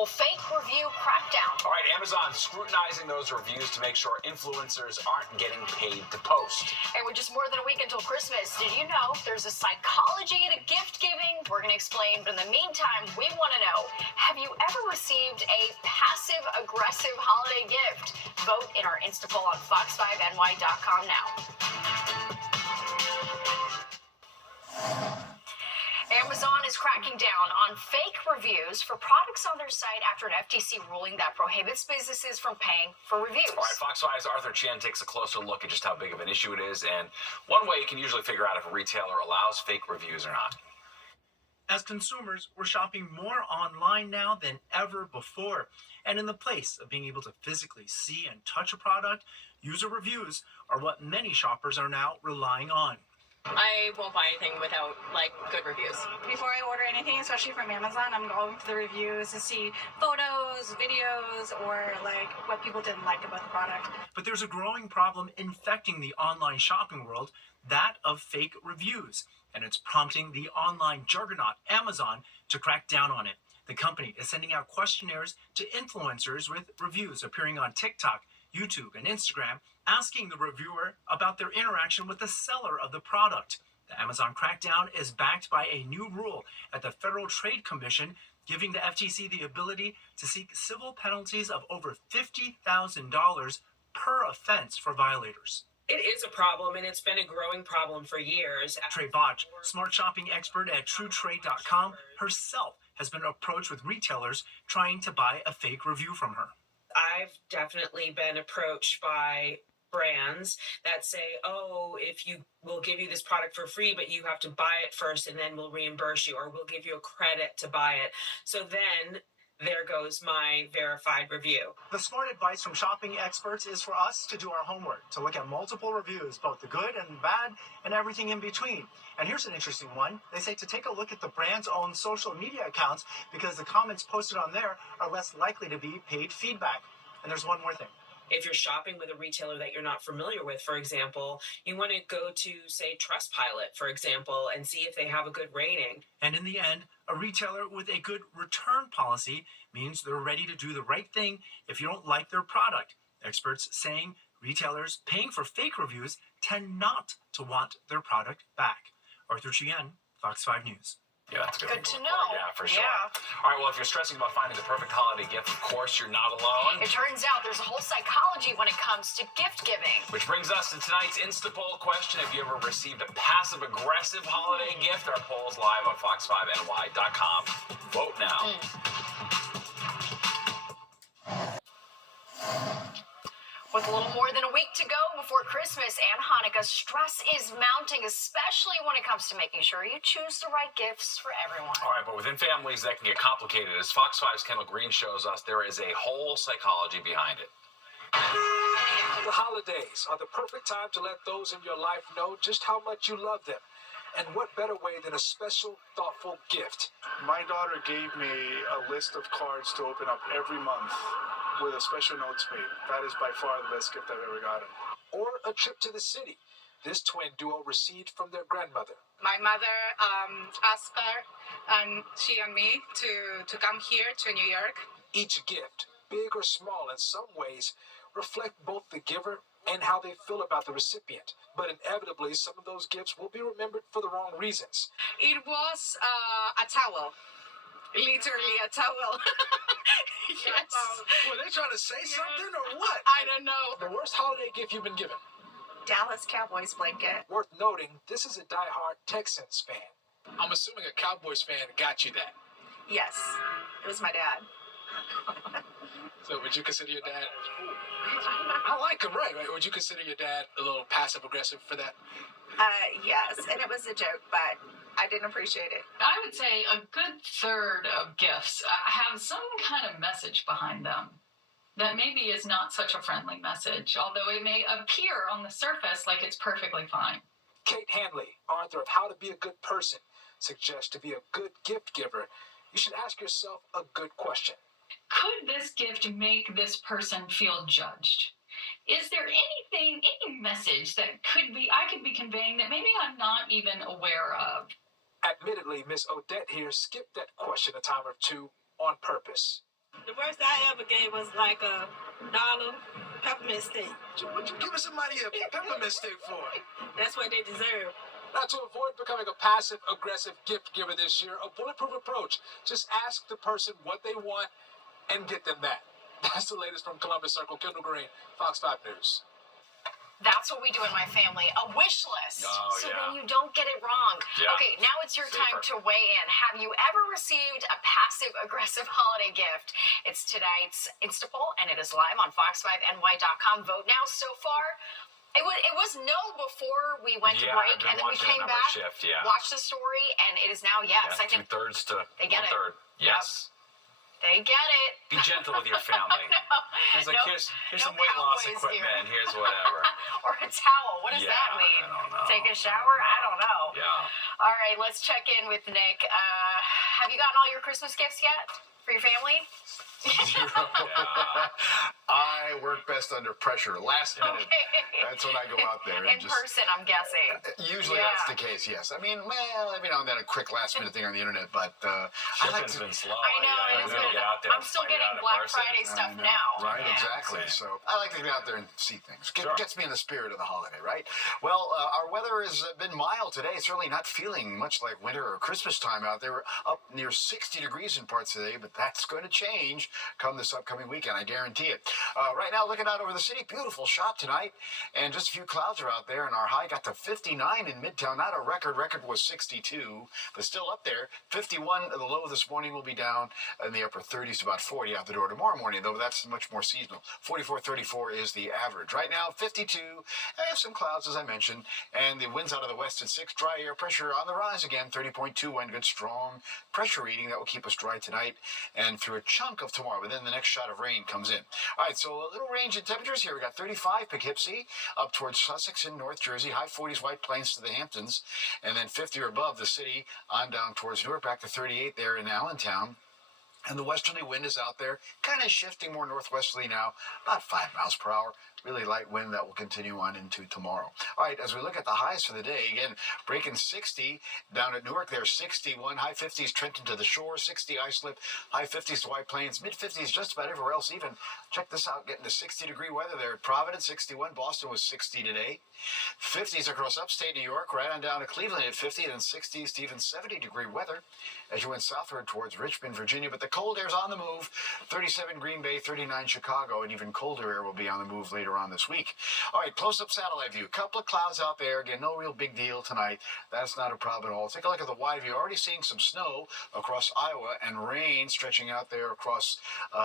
Well, fake review crackdown. All right, Amazon scrutinizing those reviews to make sure influencers aren't getting paid to post. And with just more than a week until Christmas, did you know there's a psychology to gift giving? We're going to explain, but in the meantime, we want to know, have you ever received a passive-aggressive holiday gift? Vote in our Insta poll on fox5ny.com now. Amazon is cracking down on fake reviews for products on their site after an FTC ruling that prohibits businesses from paying for reviews. All right, Fox 5's Arthur Chen takes a closer look at just how big of an issue it is, and one way you can usually figure out if a retailer allows fake reviews or not. As consumers, we're shopping more online now than ever before. And in the place of being able to physically see and touch a product, user reviews are what many shoppers are now relying on. I won't buy anything without, good reviews. Before I order anything, especially from Amazon, I'm going to the reviews to see photos, videos, or, what people didn't like about the product. But there's a growing problem infecting the online shopping world, that of fake reviews. And it's prompting the online juggernaut, Amazon, to crack down on it. The company is sending out questionnaires to influencers with reviews appearing on TikTok, YouTube, and Instagram, asking the reviewer about their interaction with the seller of the product. The Amazon crackdown is backed by a new rule at the Federal Trade Commission, giving the FTC the ability to seek civil penalties of over $50,000 per offense for violators. It is a problem, and it's been a growing problem for years. Trey Vodge, smart shopping expert at TrueTrade.com, herself has been approached with retailers trying to buy a fake review from her. I've definitely been approached by brands that say, oh, if you will give you this product for free, but you have to buy it first and then we'll reimburse you, or we'll give you a credit to buy it. So then there goes my verified review. The smart advice from shopping experts is for us to do our homework, to look at multiple reviews, both the good and bad and everything in between. And here's an interesting one. They say to take a look at the brand's own social media accounts because the comments posted on there are less likely to be paid feedback. And there's one more thing. If you're shopping with a retailer that you're not familiar with, for example, you want to go to, say, Trustpilot, for example, and see if they have a good rating. And in the end, a retailer with a good return policy means they're ready to do the right thing if you don't like their product. Experts saying retailers paying for fake reviews tend not to want their product back. Arthur Chien, Fox 5 News. Yeah, that's good. Good to know. Yeah, for sure. Yeah. All right, well, if you're stressing about finding the perfect holiday gift, of course, you're not alone. It turns out there's a whole psychology when it comes to gift giving. Which brings us to tonight's Insta poll question. Have you ever received a passive-aggressive holiday gift? Our poll is live on fox5ny.com. Vote now. With a little more than a week to go before Christmas and Hanukkah, stress is mounting, especially when it comes to making sure you choose the right gifts for everyone. All right, but within families, that can get complicated. As Fox 5's Kendall Green shows us, there is a whole psychology behind it. The holidays are the perfect time to let those in your life know just how much you love them. And what better way than a special, thoughtful gift? My daughter gave me a list of cards to open up every month with a special notes made. That is by far the best gift I've ever gotten. Or a trip to the city. This twin duo received from their grandmother. My mother asked her and she and me to come here to New York. Each gift, big or small in some ways, reflect both the giver and how they feel about the recipient. But inevitably, some of those gifts will be remembered for the wrong reasons. It was a towel. Literally a towel. Yes. Were they trying to say something or what? I don't know. The worst holiday gift you've been given? Dallas Cowboys blanket. Worth noting, this is a diehard Texans fan. I'm assuming a Cowboys fan got you that. Yes. It was my dad. So would you consider your dad... I like him, right? Would you consider your dad a little passive-aggressive for that? Yes, and it was a joke, but I didn't appreciate it. I would say a good third of gifts have some kind of message behind them that maybe is not such a friendly message, although it may appear on the surface like it's perfectly fine. Kate Hanley, author of How to Be a Good Person, suggests to be a good gift giver, you should ask yourself a good question. Could this gift make this person feel judged? Is there any message that I could be conveying that maybe I'm not even aware of? Admittedly, Miss Odette here skipped that question a time or two on purpose. The worst I ever gave was like a dollar peppermint stick. What'd you give somebody a peppermint stick for? That's what they deserve. Now, to avoid becoming a passive-aggressive gift giver this year, a bulletproof approach. Just ask the person what they want and get them that. That's the latest from Columbus Circle. Kendall Green, Fox 5 News. That's what we do in my family, a wish list. Oh, so yeah. then you don't get it wrong. Yeah. Okay, now it's your time Safer. to weigh in. Have you ever received a passive-aggressive holiday gift? It's tonight's Instapoll, and it is live on fox5ny.com. Vote now. So far, it was no before we went to Yeah, break, I've been and then we watching came the number back, shift, yeah. watched the story, and it is now yes. Yeah, I think 2/3 to they get 1/3. Yes. they get it. Be gentle with your family. It's like, No- here's no some weight loss cowboys equipment. here. Here's whatever. Or a towel. What does Yeah, that mean? I don't know. Take a shower? I don't know. Yeah. All right, let's check in with Nick. Have you gotten all your Christmas gifts yet for your family? I work best under pressure. Last minute. Okay. That's when I go out there. In person, I'm guessing. Usually Yeah. that's the case, yes. I mean, well, every now and then a quick last minute thing on the internet, but I like Shipping's to. been slow. I know, Yeah, it is I gotta good. get out there I'm and still find it getting out in Black person. Friday stuff I know. now. Right, Yeah. exactly. Same. So I like to get out there and see things. Sure. Gets me in the spirit of the holiday, right? Well, our weather has been mild today. It's really not feeling much like winter or Christmas time out there. We're up near 60 degrees in parts today, but that's going to change come this upcoming weekend. I guarantee it. Right now, looking out over the city, beautiful shot tonight, and just a few clouds are out there, and our high got to 59 in Midtown. Not a record. Record was 62, but still up there. 51, the low this morning will be down in the upper 30s to about 40 out the door tomorrow morning, though that's much more seasonal. 44, 34 is the average. Right now, 52. I have some clouds, as I mentioned, and the winds out of the west at 6. Dry air pressure on the rise again, 30.2 wind, good strong pressure reading. That will keep us dry tonight and through a chunk of tomorrow, but then the next shot of rain comes in. All right, so a little range in temperatures here. We got 35 Poughkeepsie up towards Sussex and North Jersey, high 40s White Plains to the Hamptons, and then 50 or above the city on down towards Newark, back to 38 there in Allentown. And the westerly wind is out there, kind of shifting more northwesterly now, about 5 miles per hour. Really light wind that will continue on into tomorrow. All right, as we look at the highs for the day, again, breaking 60 down at Newark there, 61, high 50s Trenton to the shore, 60 Islip, high 50s to White Plains, mid 50s just about everywhere else even. Check this out, getting to 60-degree weather there at Providence, 61. Boston was 60 today. 50s across upstate New York, right on down to Cleveland at 50, and 60s to even 70-degree weather as you went southward towards Richmond, Virginia. But the cold air's on the move. 37 Green Bay, 39 Chicago, and even colder air will be on the move later on this week. All right, close-up satellite view. Couple of clouds out there. Again, no real big deal tonight. That's not a problem at all. Take a look at the wide view. Already seeing some snow across Iowa and rain stretching out there across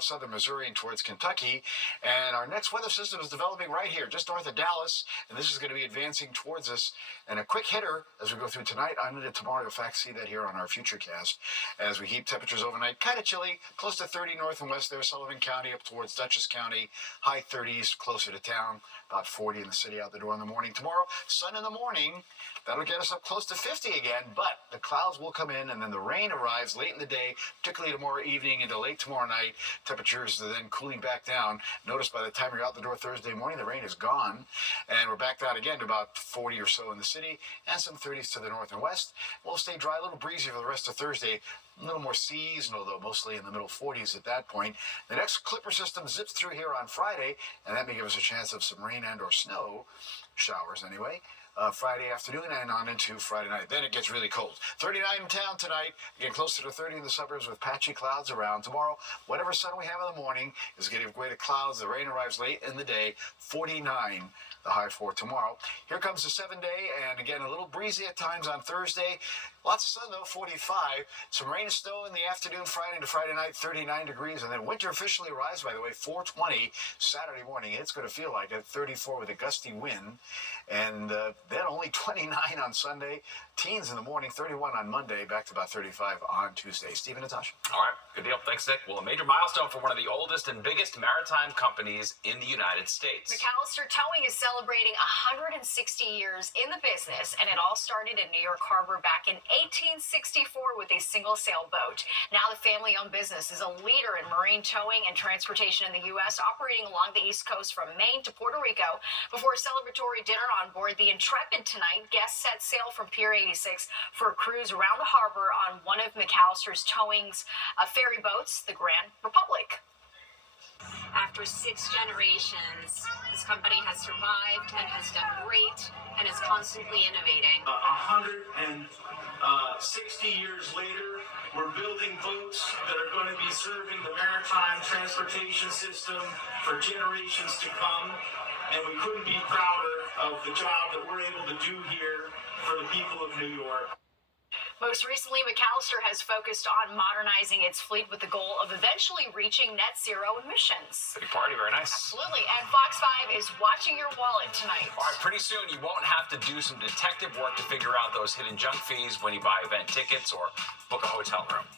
southern Missouri and towards Kentucky. And our next weather system is developing right here, just north of Dallas. And this is going to be advancing towards us. And a quick hitter as we go through tonight. I'm going to tomorrow, in fact, see that here on our future cast as we keep temperatures overnight. Kind of chilly, close to 30 north and west there, Sullivan County up towards Dutchess County, high 30s closer to town, about 40 in the city out the door in the morning. Tomorrow, sun in the morning, that'll get us up close to 50 again, but the clouds will come in and then the rain arrives late in the day, particularly tomorrow evening into late tomorrow night. Temperatures are then cooling back down. Notice by the time you're out the door Thursday morning, the rain is gone, and we're back down again to about 40 or so in the city and some 30s to the north and west. We'll stay dry, a little breezy for the rest of Thursday. A little more seasonal, though, mostly in the middle 40s at that point. The next Clipper system zips through here on Friday, and that may give us a chance of some rain and or snow showers anyway. Friday afternoon and on into Friday night. Then it gets really cold. 39 in town tonight. Again, closer to 30 in the suburbs with patchy clouds around. Tomorrow, whatever sun we have in the morning is getting away to clouds. The rain arrives late in the day. 49 the high for tomorrow. Here comes the 7-day, and again, a little breezy at times on Thursday. Lots of sun, though, 45. Some rain and snow in the afternoon, Friday to Friday night, 39 degrees. And then winter officially arrives, by the way, 4:20 Saturday morning. It's going to feel like it, 34 with a gusty wind. And then only 29 on Sunday. Teens in the morning, 31 on Monday, back to about 35 on Tuesday. Steve and Natasha. All right, good deal. Thanks, Nick. Well, a major milestone for one of the oldest and biggest maritime companies in the United States. McAllister Towing is celebrating 160 years in the business, and it all started in New York Harbor back in 1864 with a single sailboat. Now the family-owned business is a leader in marine towing and transportation in the U.S., operating along the East Coast from Maine to Puerto Rico. Before a celebratory dinner on board the Intrepid tonight, guests set sail from Pier 86 for a cruise around the harbor on one of McAllister's Towing's ferry boats, the Grand Republic. after 6 generations, this company has survived and has done great and is constantly innovating. 60 years later, we're building boats that are going to be serving the maritime transportation system for generations to come. And we couldn't be prouder of the job that we're able to do here for the people of New York. Most recently, McAllister has focused on modernizing its fleet with the goal of eventually reaching net zero emissions. Big party, very nice. Absolutely. And Fox 5 is watching your wallet tonight. All right, pretty soon you won't have to do some detective work to figure out those hidden junk fees when you buy event tickets or book a hotel room.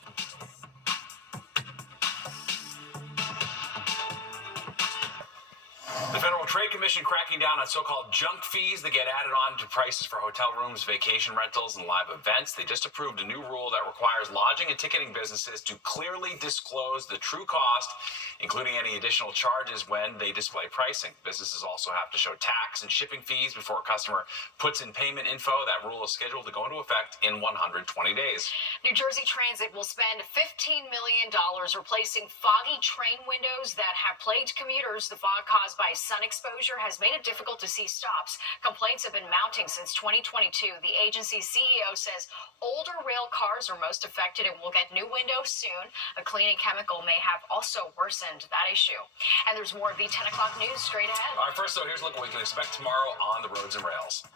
The Federal Trade Commission cracking down on so-called junk fees that get added on to prices for hotel rooms, vacation rentals, and live events. They just approved a new rule that requires lodging and ticketing businesses to clearly disclose the true cost, including any additional charges when they display pricing. Businesses also have to show tax and shipping fees before a customer puts in payment info. That rule is scheduled to go into effect in 120 days. New Jersey Transit will spend $15 million replacing foggy train windows that have plagued commuters. The fog caused by sun exposure has made it difficult to see stops. Complaints have been mounting since 2022. The agency's CEO says older rail cars are most affected and will get new windows soon. A cleaning chemical may have also worsened that issue. And there's more of the 10 o'clock news straight ahead. All right, first though, here's a look at what we can expect tomorrow on the roads and rails.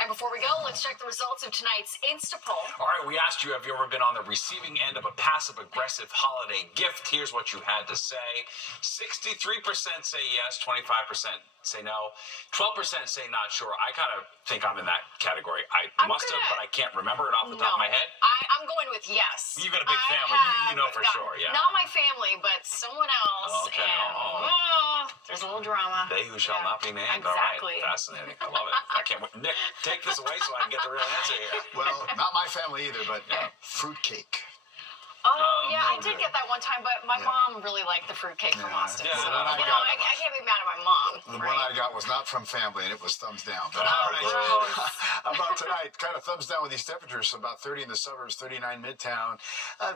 And before we go, let's check the results of tonight's Insta poll. All right, we asked you, have you ever been on the receiving end of a passive-aggressive holiday gift? Here's what you had to say. 63% say yes, 25% say no, 12% say not sure. I kind of think I'm in that category. I must have, but I can't remember it off the top of my head. I'm going with yes. You've got a big family. You know for sure, yeah. Not my family, but someone else. Okay. And, there's a little drama. They who shall not be named. Exactly. All right. Fascinating. I love it. I can't wait. Nick, take this away so I can get the real answer here. Well, not my family either, but fruitcake. Oh, yeah, I did get that one time, but my mom really liked the fruitcake from Austin. Yeah, So, the one I I got- can't be mad at my mom. The one I got was not from family, and it was thumbs down. But Oh, all right. About tonight, kind of thumbs down with these temperatures. About 30 in the suburbs, 39 midtown.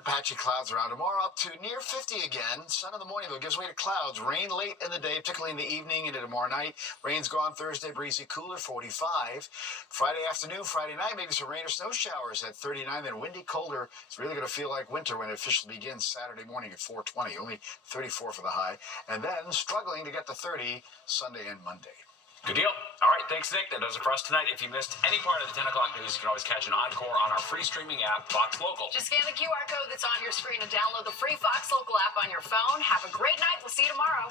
Patchy clouds around tomorrow, up to near 50 again. Sun in the morning, though, gives way to clouds. Rain late in the day, particularly in the evening into tomorrow night. Rain's gone Thursday, breezy, cooler, 45. Friday afternoon, Friday night, maybe some rain or snow showers at 39. Then windy, colder. It's really going to feel like winter when it officially begins Saturday morning at 4:20. Only 34 for the high. And then struggling to get to 30 Sunday and Monday. Good deal. All right, thanks, Nick. That does it for us tonight. If you missed any part of the 10 o'clock news, you can always catch an encore on our free streaming app, Fox Local. Just scan the QR code that's on your screen and download the free Fox Local app on your phone. Have a great night. We'll see you tomorrow.